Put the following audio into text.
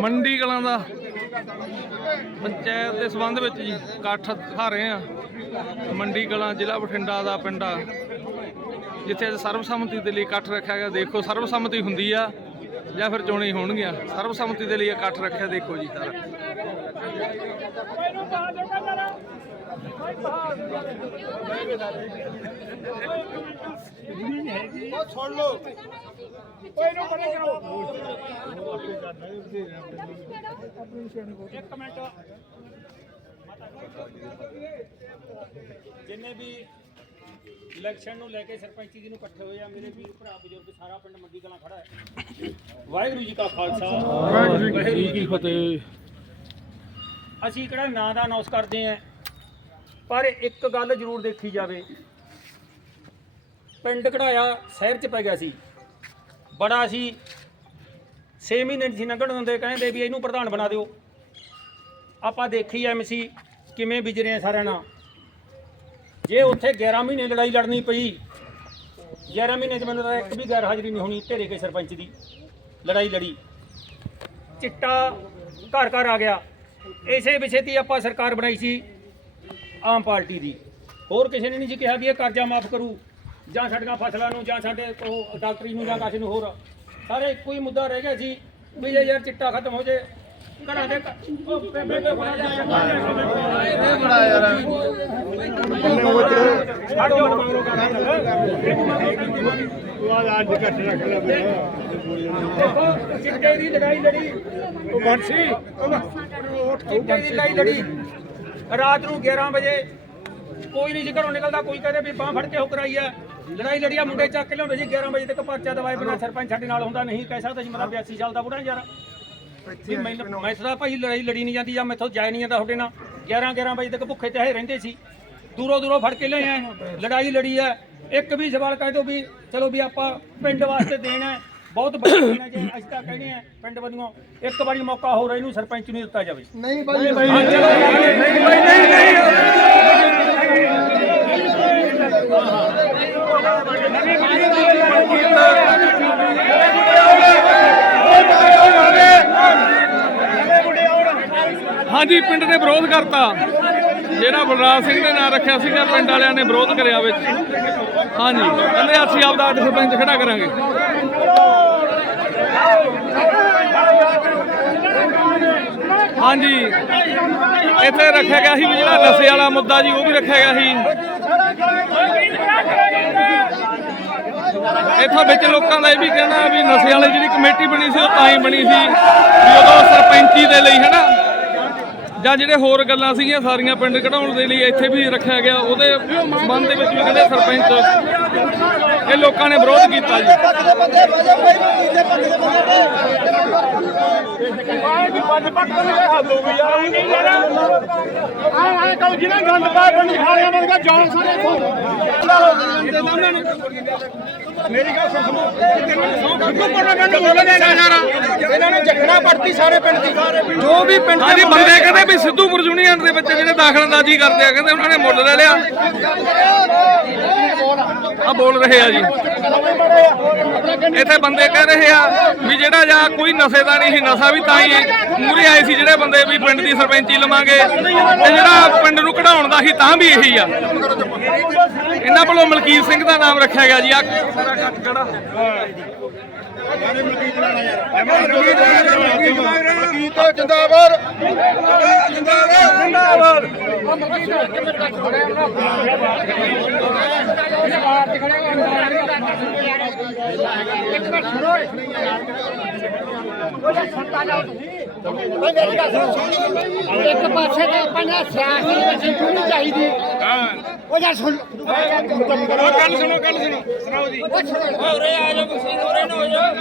ਮੰਡੀ ਕਲਾਂ ਦਾ। ਪੰਚਾਇਤ ਦੇ ਸਬੰਧ ਵਿੱਚ ਜੀ ਇਕੱਠ ਦਿਖਾ ਰਹੇ ਆ ਮੰਡੀ ਕਲਾਂ, ਜ਼ਿਲ੍ਹਾ ਬਠਿੰਡਾ ਦਾ ਪਿੰਡ ਆ। ਜਿੱਥੇ ਅੱਜ ਸਰਬਸੰਮਤੀ ਦੇ ਲਈ ਇਕੱਠ ਰੱਖਿਆ ਗਿਆ। ਦੇਖੋ, ਸਰਬਸੰਮਤੀ ਹੁੰਦੀ ਆ ਜਾਂ ਫਿਰ ਚੋਣਾਂ ਹੋਣਗੀਆਂ। ਸਰਬਸੰਮਤੀ ਦੇ ਲਈ ਇਕੱਠ ਰੱਖਿਆ ਦੇਖੋ ਜੀ ਸਾਰਾ। ਜਿੰਨੇ ਵੀ ਇਲੈਕਸ਼ਨ ਨੂੰ ਲੈ ਕੇ ਸਰਪੰਚੀ ਜੀ ਨੂੰ ਇਕੱਠੇ ਹੋਏ ਆ ਮੇਰੇ ਵੀਰ ਭਰਾ ਬਜ਼ੁਰਗ ਸਾਰਾ ਪਿੰਡ ਮੰਡੀ ਕਲਾਂ ਖੜਾ ਹੈ। ਵਾਹਿਗੁਰੂ ਜੀ ਕਾ ਖਾਲਸਾ। ਵਾਹਿਗੁਰੂ ਜੀ ਕੀ ਫਤਿਹ। ਅਸੀਂ ਕਿਹੜਾ ਨਾਂ ਦਾ ਅਨਾਉਂਸ ਕਰਦੇ ਆਂ ਪਰ ਇੱਕ ਗੱਲ ਜ਼ਰੂਰ ਦੇਖੀ ਜਾਵੇ। ਪਿੰਡ ਕਢਾਇਆ ਸ਼ਹਿਰ ਚ ਪੈ ਗਿਆ ਸੀ। ਬੜਾ ਸੀ 6 ਮਹੀਨੇ ਸੀ, ਲੰਘਣ ਹੁੰਦੇ ਕਹਿੰਦੇ ਵੀ ਇਹਨੂੰ ਪ੍ਰਧਾਨ ਬਣਾ ਦਿਓ। ਆਪਾਂ ਦੇਖੀ ਐਮਸੀ ਕਿਵੇਂ ਵਿਜਰੇ ਆ ਸਾਰਿਆਂ ਨਾਲ। ਜੇ ਉੱਥੇ 11 ਮਹੀਨੇ ਲੜਾਈ ਲੜਨੀ ਪਈ 11 ਮਹੀਨੇ 'ਚ ਮੈਨੂੰ ਤਾਂ ਇੱਕ ਵੀ ਗੈਰ ਹਾਜ਼ਰੀ ਨਹੀਂ ਹੋਣੀ, ਢੇਰੇ ਕੇ ਸਰਪੰਚ ਦੀ ਲੜਾਈ ਲੜੀ। ਚਿੱਟਾ ਘਰ ਘਰ ਆ ਗਿਆ। ਇਸੇ ਵਿਸ਼ੇ ਤੇ ਆਪਾਂ ਸਰਕਾਰ ਬਣਾਈ ਸੀ। ਆਮ ਪਾਰਟੀ ਦੀ ਹੋਰ ਕਿਸੇ ਨੇ ਨਹੀਂ ਜੀ ਕਿਹਾ ਵੀ ਇਹ ਕਰਜ਼ਾ ਮਾਫ ਕਰੂ ਜਾਂ ਸਾਡੀਆਂ ਫਸਲਾਂ ਨੂੰ ਜਾਂ ਸਾਡੇ ਉਹ ਡਾਕਟਰੀ ਨੂੰ ਜਾਂ ਕਿਸੇ ਨੂੰ ਹੋਰ ਸਾਰੇ ਇੱਕੋ ਹੀ ਮੁੱਦਾ ਰਹਿ ਗਿਆ ਸੀ ਵੀ ਜੇ ਯਾਰ ਚਿੱਟਾ ਖਤਮ ਹੋ ਜੇ ਘਰਾਂ ਦੇ ਉਹ ਬੇਬੇ ਦੇ ਬੜਾ ਜਾ ਬੜਾ ਯਾਰ ਛੱਡ ਦਿਓ ਮਗਰੋਂ ਦੇਖੋ ਚਿੱਟੇ ਦੀ ਲੜਾਈ ਲੜੀ ਉਹ ਬੰਸੀ ਚਿੱਟੇ ਦੀ ਲੜਾਈ ਲੜੀ ਰਾਤ ਨੂੰ 11 ਵਜੇ ਕੋਈ ਨਹੀਂ ਘਰੋਂ ਨਿਕਲਦਾ ਕੋਈ ਕਹਿੰਦੇ ਵੀ ਬਾਹ ਫੜ ਕੇ ਹੋ ਕਰਾਈ ਆ। ਲੜਾਈ ਲੜੀਆ ਮੁੰਡੇ ਚੱਕ ਕੇ ਲਿਆਉਂਦੇ ਸੀ 11 ਵਜੇ ਤੱਕ ਪਰਚਾ ਦਵਾਏ ਬਿਨਾ ਸਰਪੰਚ ਸਾਡੇ ਨਾਲ ਹੁੰਦਾ ਨਹੀਂ ਕਹਿ ਸਕਦਾ ਸੀ ਮੇਰਾ 82 ਸਾਲ ਦਾ ਬੁੜਾ ਯਾਰ। ਵੀ ਮੈਨੂੰ ਮੈਂ ਤਾਂ ਭਾਈ ਲੜਾਈ ਲੜੀ ਨਹੀਂ ਜਾਂਦੀ ਜਾਂ ਮੈਥੋਂ ਜਾਇ ਨਹੀਂ ਜਾਂਦਾ ਤੁਹਾਡੇ ਨਾਲ। 11 11 ਵਜੇ ਤੱਕ ਭੁੱਖੇ ਤੇ ਰਹਿੰਦੇ ਸੀ। ਦੂਰੋਂ ਦੂਰੋਂ ਫੜ ਕੇ ਲਿਆਏ ਲੜਾਈ ਲੜੀ ਆ। ਇੱਕ ਵੀ ਸਵਾਲ ਕਹਿ ਦਿਓ ਵੀ ਚਲੋ ਵੀ ਆਪਾਂ ਪਿੰਡ ਵਾਸਤੇ ਦੇਣਾ ਹੈ। ਬਹੁਤ ਵੱਡਾ ਦੇਣਾ ਜੇ ਅਸੀਂ ਤਾਂ ਕਹਿੰਦੇ ਆ ਪਿੰਡ ਵੱਲੋਂ ਇੱਕ ਵਾਰੀ ਮੌਕਾ ਹੋਰ ਇਹਨੂੰ ਸਰਪੰਚ ਨੂੰ ਦਿੱਤਾ ਜਾਵੇ। ਨਹੀਂ ਬਾਈ ਹਾਂ ਚਲੋ ਨਹੀਂ ਬਾਈ ਨਹੀਂ ਨਹੀਂ। ਹਾਂਜੀ ਪਿੰਡ ਨੇ ਵਿਰੋਧ ਕਰਤਾ। ਜਿਹੜਾ ਬਲਰਾਜ ਸਿੰਘ ਨੇ ਨਾਂ ਰੱਖਿਆ ਸੀਗਾ ਪਿੰਡ ਵਾਲਿਆਂ ਨੇ ਵਿਰੋਧ ਕਰਿਆ ਵਿੱਚ। ਹਾਂਜੀ ਕਹਿੰਦੇ ਅਸੀਂ ਆਪਦਾ ਸਰਪੰਚ ਖੜਾ ਕਰਾਂਗੇ। ਹਾਂਜੀ। ਇੱਥੇ ਰੱਖਿਆ ਗਿਆ ਸੀ ਵੀ ਜਿਹੜਾ ਨਸ਼ੇ ਵਾਲਾ ਮੁੱਦਾ ਜੀ, ਉਹ ਵੀ ਰੱਖਿਆ ਗਿਆ ਸੀ। ਇੱਥੋਂ ਵਿੱਚ ਲੋਕਾਂ ਦਾ ਇਹ ਵੀ ਕਹਿਣਾ ਵੀ ਨਸ਼ੇ ਵਾਲੀ ਜਿਹੜੀ ਕਮੇਟੀ ਬਣੀ ਸੀ, ਉਹ ਤਾਂ ਹੀ ਬਣੀ ਸੀ ਵੀ ਉਦੋਂ ਸਰਪੰਚੀ ਦੇ ਲਈ, ਹੈਨਾ? ਜਾਂ ਜਿਹੜੇ ਹੋਰ ਗੱਲਾਂ ਸੀਗੀਆਂ ਸਾਰੀਆਂ ਪਿੰਡ ਕਢਾਉਣ ਦੇ ਲਈ ਇੱਥੇ ਵੀ ਰੱਖਿਆ ਗਿਆ, ਉਹਦੇ ਸੰਬੰਧ ਦੇ ਵਿੱਚ ਵੀ ਕਹਿੰਦੇ ਸਰਪੰਚ। ਇਹ ਲੋਕਾਂ ਨੇ ਵਿਰੋਧ ਕੀਤਾ ਜੀ। ਜਿਹਨਾਂ ਗੰਦ ਪਾਇਆ ਪਿੰਡ ਖਾਲਿਆਂ ਉਹਨਾਂ ਦਾ ਜਾਨ ਸਾਰੇ ਮੇਰੀ ਗੱਲ ਸੁਣ ਸੁਣੋ। ਸਿੱਧੂ ਪਿੰਡ ਬੋਲਣੇ ਨਾ ਯਾਰ? ਇਹਨਾਂ ਨੇ ਜਖਣਾ ਪੜਤੀ ਸਾਰੇ ਪਿੰਡ ਦੀ। ਜੋ ਵੀ ਪਿੰਡ ਹਾਂਜੀ ਬੰਦੇ ਕਹਿੰਦੇ ਵੀ ਸਿੱਧੂਪੁਰ ਯੂਨੀਅਨ ਦੇ ਵਿੱਚ ਜਿਹੜੇ ਦਾਖਲਅੰਦਾਜ਼ੀ ਕਰਦੇ ਆ ਕਹਿੰਦੇ ਉਹਨਾਂ ਨੇ ਮੁੱਲ ਲੈ ਲਿਆ। ਆ ਬੋਲ ਰਹੇ ਆ ਜੀ। ਇੱਥੇ ਬੰਦੇ ਕਹਿ ਰਹੇ ਆ ਵੀ ਜਿਹੜਾ ਜਾਂ ਕੋਈ ਨਸ਼ੇ ਦਾ ਨਹੀਂ ਸੀ ਨਸ਼ਾ ਵੀ ਤਾਂ ਹੀ ਮੂਰੇ ਜਿਹੜੇ ਬੰਦੇ ਵੀ ਪਿੰਡ ਦੀ ਸਰਪੰਚੀ ਲਵਾਂਗੇ ਤੇ ਜਿਹੜਾ ਪਿੰਡ ਨੂੰ ਕਢਾਉਣ ਦਾ ਹੀ ਤਾਂ ਵੀ ਇਹੀ ਆ। ਇਹਨਾਂ ਵੱਲੋਂ ਮਲਕੀਤ ਸਿੰਘ ਦਾ ਨਾਮ ਰੱਖਿਆ ਗਿਆ ਜੀ। ਆ ਸਾਰਾ ਕੱਟ ਖੜਾ ਮਲਕੀਤ ਜਿੰਦਾਬਾਦ ਜਿੰਦਾਬਾਦ। ਇੱਕ ਪਾਸੇ ਤਾਂ ਆਪਾਂ ਨੇ ਸਿਆਸੀ ਵਿੱਚ ਨਹੀਂ ਚਾਹੀਦੀ ਹਾਂ। ਉਹ ਯਾਰ ਸੁਣ। ਗੱਲ ਸੁਣੋ ਗੱਲ ਸੁਣੋ। ਸੁਣਾਓ ਜੀ। ਉਹ ਸੁਣੋ।